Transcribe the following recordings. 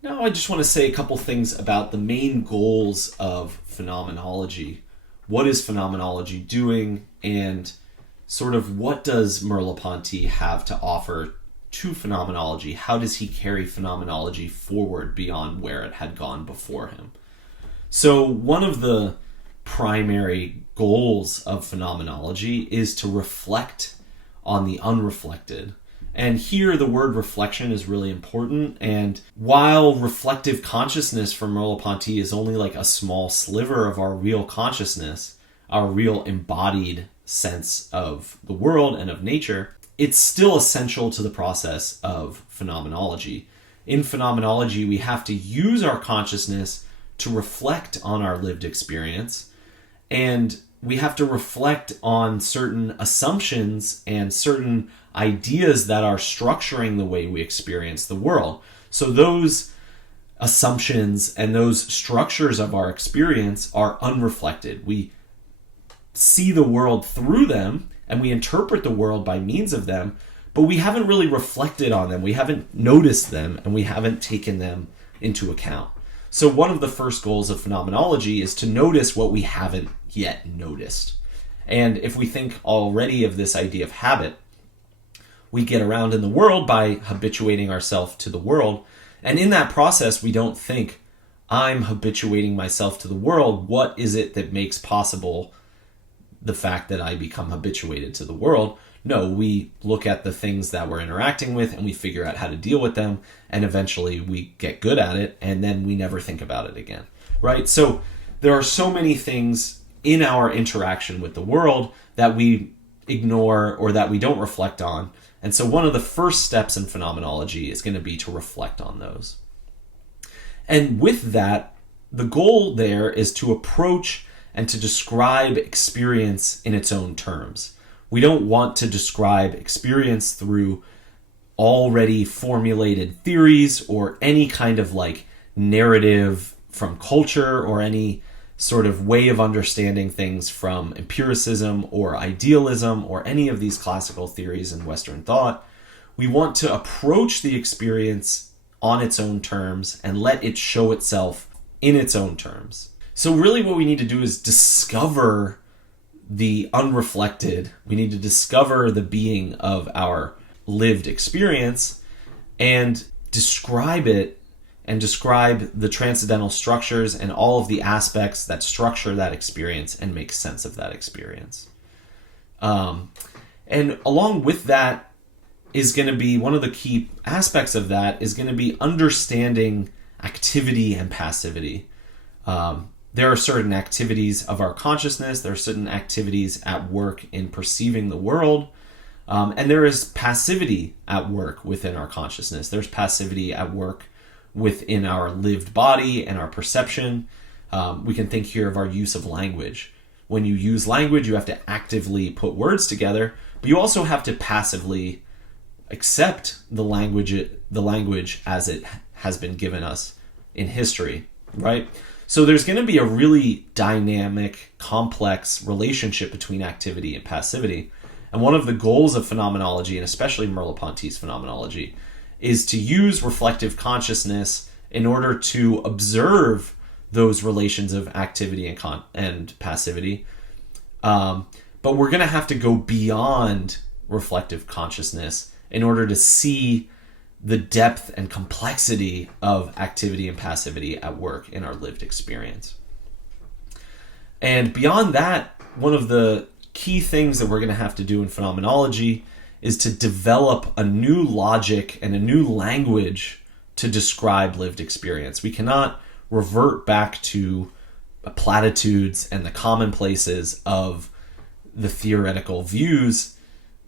Now I just want to say a couple things about the main goals of phenomenology. What is phenomenology doing, and sort of what does Merleau-Ponty have to offer to phenomenology? How does he carry phenomenology forward beyond where it had gone before him? So one of the primary goals of phenomenology is to reflect on the unreflected. And here the word reflection is really important. And while reflective consciousness for Merleau-Ponty is only like a small sliver of our real consciousness, our real embodied sense of the world and of nature, it's still essential to the process of phenomenology. In phenomenology, we have to use our consciousness to reflect on our lived experience, and we have to reflect on certain assumptions and certain ideas that are structuring the way we experience the world. So those assumptions and those structures of our experience are unreflected. We see the world through them and we interpret the world by means of them, but we haven't really reflected on them. We haven't noticed them, and we haven't taken them into account. So one of the first goals of phenomenology is to notice what we haven't yet noticed. And if we think already of this idea of habit, we get around in the world by habituating ourselves to the world. And in that process, we don't think, I'm habituating myself to the world. What is it that makes possible the fact that I become habituated to the world? No, we look at the things that we're interacting with and we figure out how to deal with them, and eventually we get good at it, and then we never think about it again, right? So there are so many things in our interaction with the world that we ignore or that we don't reflect on. And so one of the first steps in phenomenology is going to be to reflect on those. And with that, the goal there is to approach and to describe experience in its own terms. We don't want to describe experience through already formulated theories or any kind of like narrative from culture or any sort of way of understanding things from empiricism or idealism or any of these classical theories in Western thought. We want to approach the experience on its own terms and let it show itself in its own terms. So really what we need to do is discover the unreflected. We need to discover the being of our lived experience and describe it, and describe the transcendental structures and all of the aspects that structure that experience and make sense of that experience. And along with that is going to be one of the key aspects of that is going to be understanding activity and passivity. There are certain activities of our consciousness, there are certain activities at work in perceiving the world, and there is passivity at work within our consciousness. There's passivity at work within our lived body and our perception. We can think here of our use of language. When you use language, you have to actively put words together, but you also have to passively accept the language as it has been given us in history, right? So there's going to be a really dynamic, complex relationship between activity and passivity. And one of the goals of phenomenology, and especially Merleau-Ponty's phenomenology, is to use reflective consciousness in order to observe those relations of activity and passivity. But we're going to have to go beyond reflective consciousness in order to see the depth and complexity of activity and passivity at work in our lived experience. And beyond that, one of the key things that we're going to have to do in phenomenology is to develop a new logic and a new language to describe lived experience. We cannot revert back to platitudes and the commonplaces of the theoretical views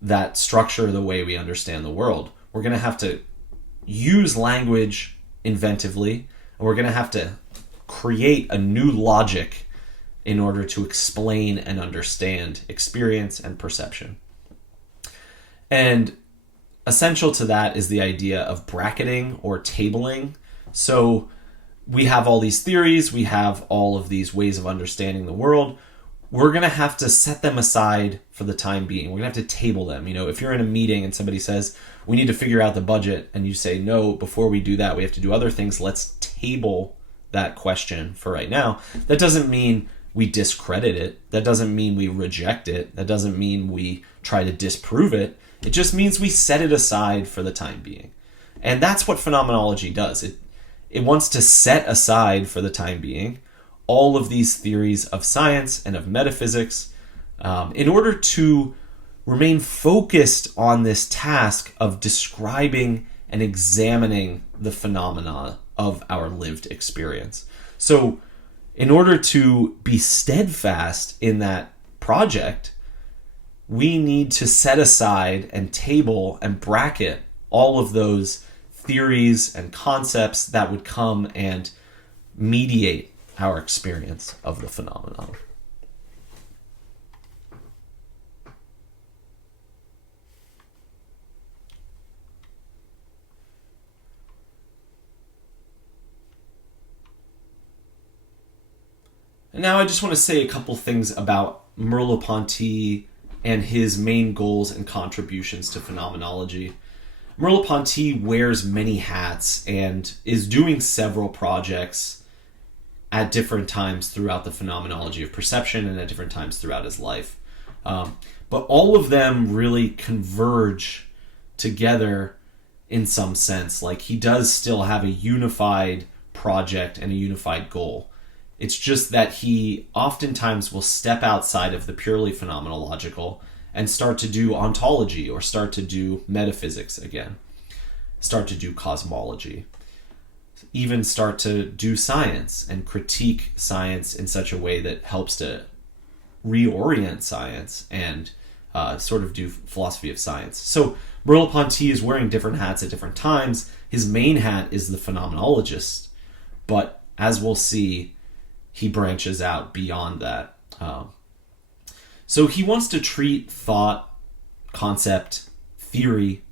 that structure the way we understand the world. We're going to have to use language inventively, and we're going to have to create a new logic in order to explain and understand experience and perception. And essential to that is the idea of bracketing or tabling. So we have all these theories, we have all of these ways of understanding the world. We're going to have to set them aside for the time being. We're going to have to table them. You know, if you're in a meeting and somebody says, we need to figure out the budget, and you say, no, before we do that, we have to do other things. Let's table that question for right now. That doesn't mean we discredit it. That doesn't mean we reject it. That doesn't mean we try to disprove it. It just means we set it aside for the time being. And that's what phenomenology does. It wants to set aside for the time being all of these theories of science and of metaphysics in order to remain focused on this task of describing and examining the phenomena of our lived experience. So in order to be steadfast in that project, we need to set aside and table and bracket all of those theories and concepts that would come and mediate our experience of the phenomenon. And now I just want to say a couple things about Merleau-Ponty and his main goals and contributions to phenomenology. Merleau-Ponty wears many hats and is doing several projects at different times throughout the phenomenology of perception and at different times throughout his life. But all of them really converge together in some sense. Like, he does still have a unified project and a unified goal. It's just that he oftentimes will step outside of the purely phenomenological and start to do ontology or start to do metaphysics again, start to do cosmology, even start to do science and critique science in such a way that helps to reorient science and sort of do philosophy of science. So Merleau-Ponty is wearing different hats at different times. His main hat is the phenomenologist, but as we'll see, he branches out beyond that. So he wants to treat thought, concept, theory,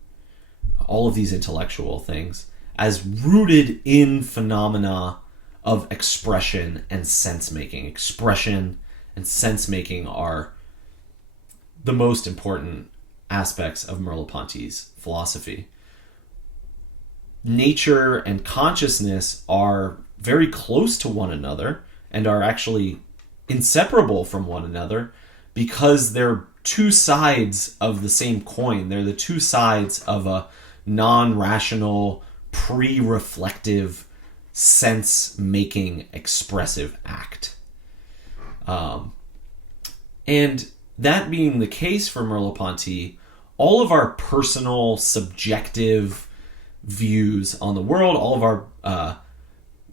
all of these intellectual things as rooted in phenomena of expression and sense-making. Expression and sense-making are the most important aspects of Merleau-Ponty's philosophy. Nature and consciousness are very close to one another and are actually inseparable from one another because they're two sides of the same coin. They're the two sides of a non-rational, pre-reflective, sense-making, expressive act. And that being the case for Merleau-Ponty, all of our personal, subjective views on the world, all of our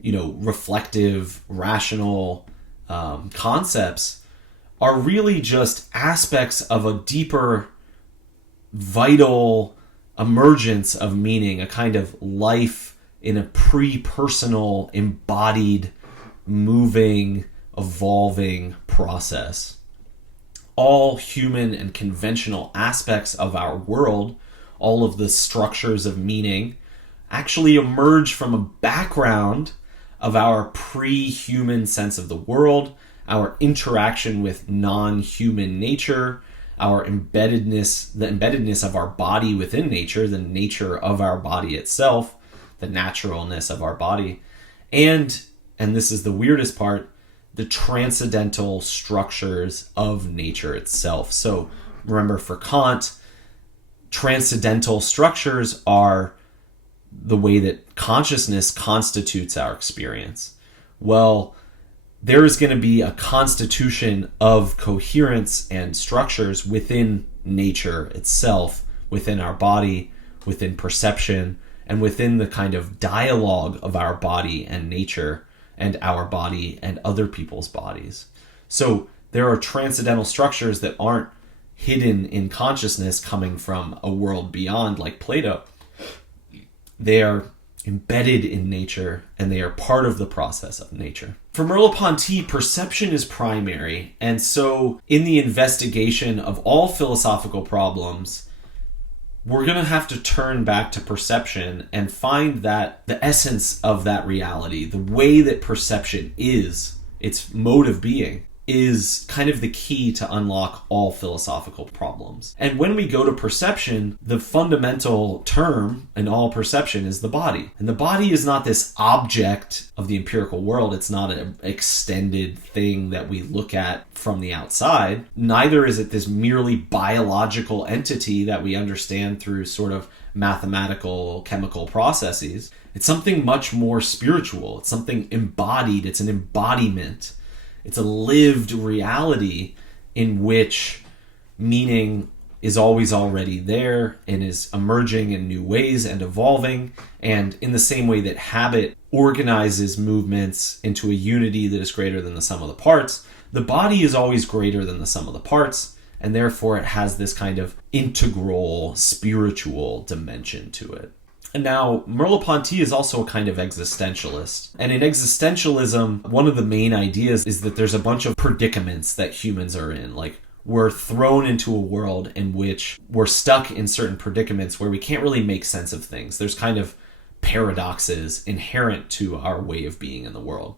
reflective, rational concepts are really just aspects of a deeper, vital emergence of meaning, a kind of life in a pre-personal, embodied, moving, evolving process. All human and conventional aspects of our world, all of the structures of meaning, actually emerge from a background of our pre-human sense of the world, our interaction with non-human nature, our embeddedness, the embeddedness of our body within nature, the nature of our body itself, the naturalness of our body, and this is the weirdest part, the transcendental structures of nature itself. So remember, for Kant, transcendental structures are the way that consciousness constitutes our experience. Well, there is going to be a constitution of coherence and structures within nature itself, within our body, within perception, and within the kind of dialogue of our body and nature and our body and other people's bodies. So there are transcendental structures that aren't hidden in consciousness coming from a world beyond, like Plato. They are embedded in nature, and they are part of the process of nature. For Merleau-Ponty, perception is primary, and so in the investigation of all philosophical problems, we're going to have to turn back to perception and find that the essence of that reality, the way that perception is, its mode of being, is kind of the key to unlock all philosophical problems. And when we go to perception, the fundamental term in all perception is the body. And the body is not this object of the empirical world. It's not an extended thing that we look at from the outside. Neither is it this merely biological entity that we understand through sort of mathematical chemical processes. It's something much more spiritual. It's something embodied. It's an embodiment. It's a lived reality in which meaning is always already there and is emerging in new ways and evolving. And in the same way that habit organizes movements into a unity that is greater than the sum of the parts, the body is always greater than the sum of the parts, and therefore it has this kind of integral spiritual dimension to it. And now, Merleau-Ponty is also a kind of existentialist. And in existentialism, one of the main ideas is that there's a bunch of predicaments that humans are in. Like, we're thrown into a world in which we're stuck in certain predicaments where we can't really make sense of things. There's kind of paradoxes inherent to our way of being in the world.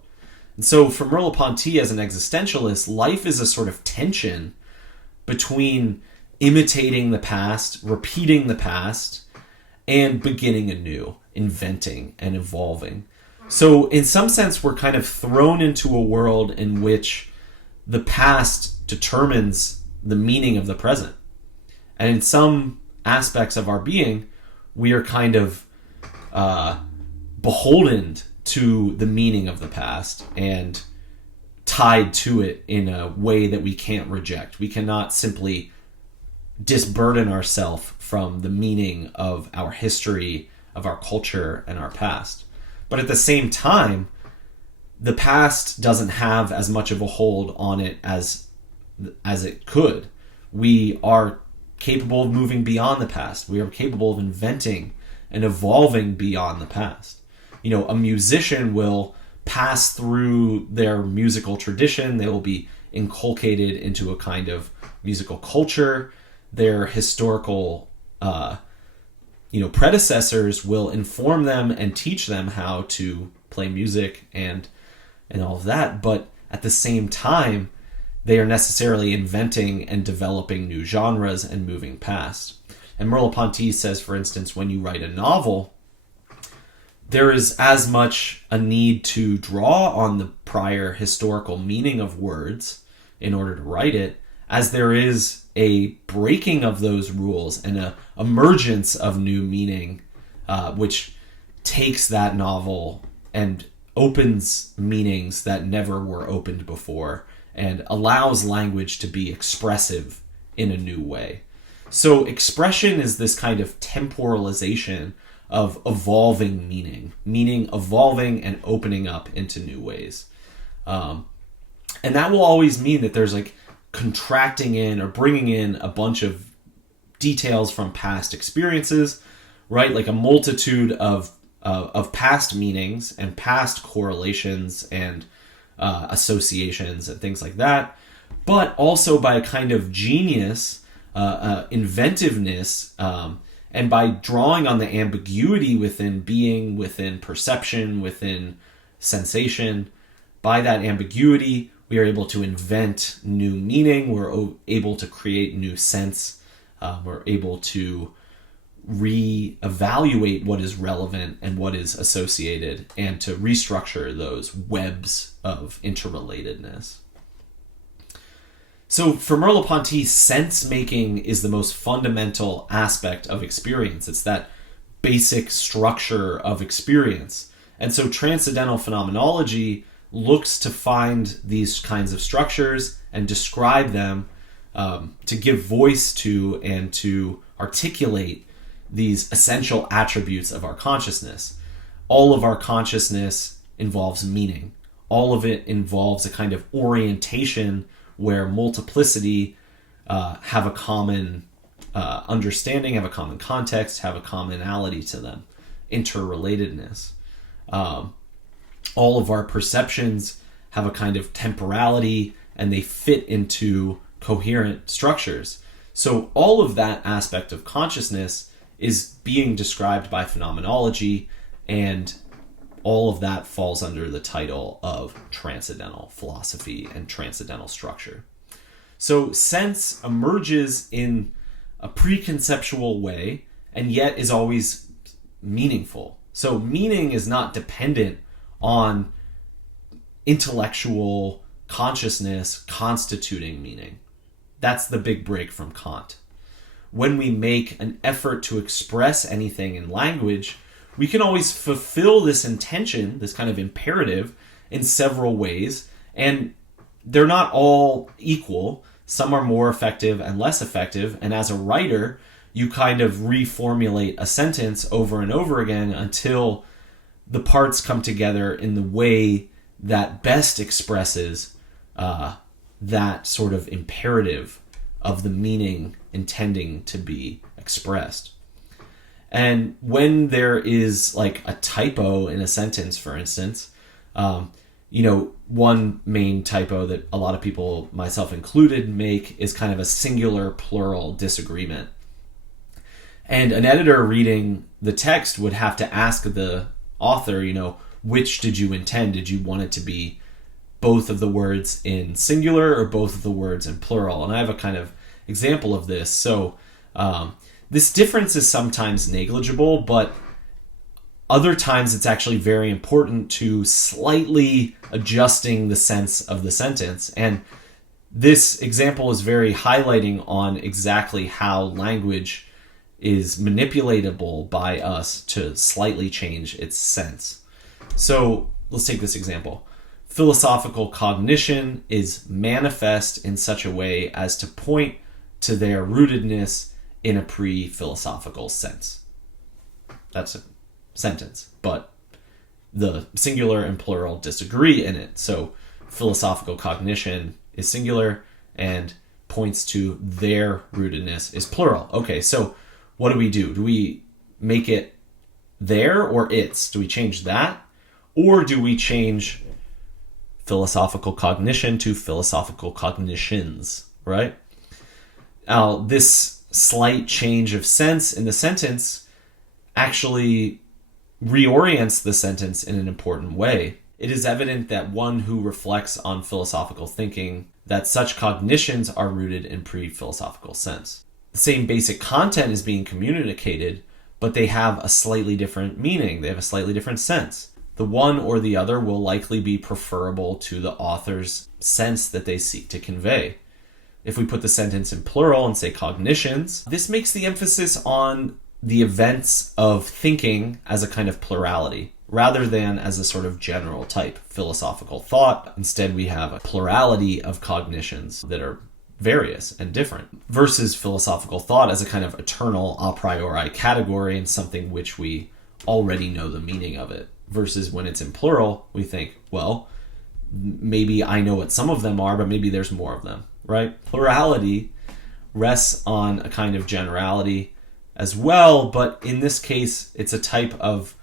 And so for Merleau-Ponty as an existentialist, life is a sort of tension between imitating the past, repeating the past, and beginning anew, inventing and evolving. So in some sense, we're kind of thrown into a world in which the past determines the meaning of the present. And in some aspects of our being, we are kind of beholden to the meaning of the past and tied to it in a way that we can't reject. We cannot simply disburden ourselves from the meaning of our history, of our culture, and our past. But at the same time, the past doesn't have as much of a hold on it as it could. We are capable of moving beyond the past. We are capable of inventing and evolving beyond the past. You know, a musician will pass through their musical tradition. They will be inculcated into a kind of musical culture. Their historical predecessors will inform them and teach them how to play music and all of that. But at the same time, they are necessarily inventing and developing new genres and moving past. And Merleau-Ponty says, for instance, when you write a novel, there is as much a need to draw on the prior historical meaning of words in order to write it, as there is a breaking of those rules and a emergence of new meaning, which takes that novel and opens meanings that never were opened before and allows language to be expressive in a new way. So expression is this kind of temporalization of evolving meaning evolving and opening up into new ways. And that will always mean that there's like contracting in or bringing in a bunch of details from past experiences, right? Like a multitude of past meanings and past correlations and associations and things like that, but also by a kind of genius, inventiveness, and by drawing on the ambiguity within being, within perception, within sensation. By that ambiguity, we are able to invent new meaning. We're able to create new sense. We're able to reevaluate what is relevant and what is associated and to restructure those webs of interrelatedness. So for Merleau-Ponty, sense-making is the most fundamental aspect of experience. It's that basic structure of experience. And so transcendental phenomenology looks to find these kinds of structures and describe them to give voice to and to articulate these essential attributes of our consciousness. All of our consciousness involves meaning. All of it involves a kind of orientation where multiplicity have a common understanding, have a common context, have a commonality to them, interrelatedness. All of our perceptions have a kind of temporality and they fit into coherent structures. So all of that aspect of consciousness is being described by phenomenology, and all of that falls under the title of transcendental philosophy and transcendental structure. So sense emerges in a preconceptual way and yet is always meaningful. So meaning is not dependent on intellectual consciousness constituting meaning. That's the big break from Kant. When we make an effort to express anything in language, we can always fulfill this intention, this kind of imperative, in several ways, and they're not all equal. Some are more effective and less effective, and as a writer, you kind of reformulate a sentence over and over again until the parts come together in the way that best expresses that sort of imperative of the meaning intending to be expressed. And when there is like a typo in a sentence, for instance, one main typo that a lot of people, myself included, make is kind of a singular plural disagreement. And an editor reading the text would have to ask the author, which did you intend? Did you want it to be both of the words in singular or both of the words in plural? And I have a kind of example of this. So this difference is sometimes negligible, but other times it's actually very important to slightly adjusting the sense of the sentence. And this example is very highlighting on exactly how language is manipulatable by us to slightly change its sense. So let's take this example. Philosophical cognition is manifest in such a way as to point to their rootedness in a pre-philosophical sense. That's a sentence, but the singular and plural disagree in it. So philosophical cognition is singular and points to their rootedness is plural. Okay, so what do? Do we make it their or its? Do we change that? Or do we change philosophical cognition to philosophical cognitions, right? Now, this slight change of sense in the sentence actually reorients the sentence in an important way. It is evident that one who reflects on philosophical thinking that such cognitions are rooted in pre-philosophical sense. The same basic content is being communicated, but they have a slightly different meaning. They have a slightly different sense. The one or the other will likely be preferable to the author's sense that they seek to convey. If we put the sentence in plural and say cognitions, this makes the emphasis on the events of thinking as a kind of plurality, rather than as a sort of general type philosophical thought. Instead, we have a plurality of cognitions that are various and different, versus philosophical thought as a kind of eternal a priori category and something which we already know the meaning of it. Versus when it's in plural, we think, well, maybe I know what some of them are, but maybe there's more of them, right? Plurality rests on a kind of generality as well, but in this case, it's a type of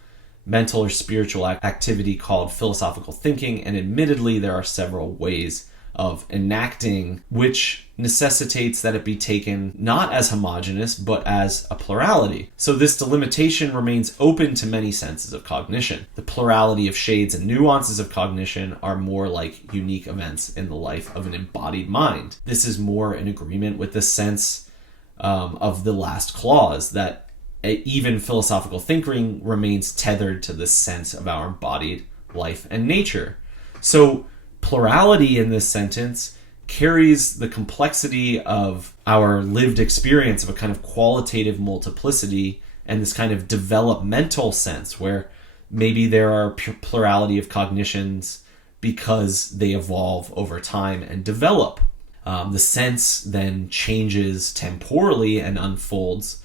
mental or spiritual activity called philosophical thinking, and admittedly, there are several ways of enacting which necessitates that it be taken not as homogeneous, but as a plurality. So this delimitation remains open to many senses of cognition. The plurality of shades and nuances of cognition are more like unique events in the life of an embodied mind. This is more in agreement with the sense of the last clause, that even philosophical thinking remains tethered to the sense of our embodied life and nature. So plurality in this sentence carries the complexity of our lived experience of a kind of qualitative multiplicity and this kind of developmental sense where maybe there are plurality of cognitions because they evolve over time and develop. The sense then changes temporally and unfolds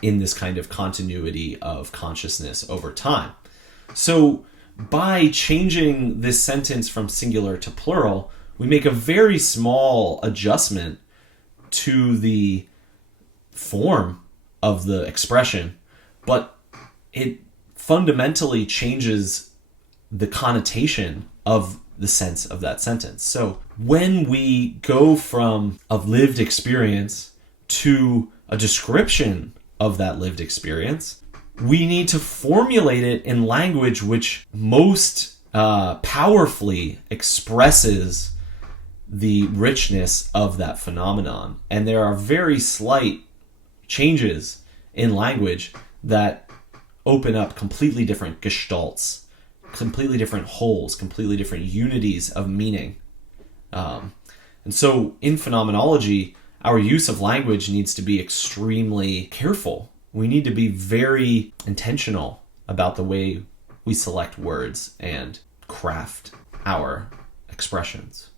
in this kind of continuity of consciousness over time. So by changing this sentence from singular to plural, we make a very small adjustment to the form of the expression, but it fundamentally changes the connotation of the sense of that sentence. So when we go from a lived experience to a description of that lived experience, we need to formulate it in language which most powerfully expresses the richness of that phenomenon. And there are very slight changes in language that open up completely different gestalts, completely different wholes, completely different unities of meaning. And so in phenomenology, our use of language needs to be extremely careful. We need to be very intentional about the way we select words and craft our expressions.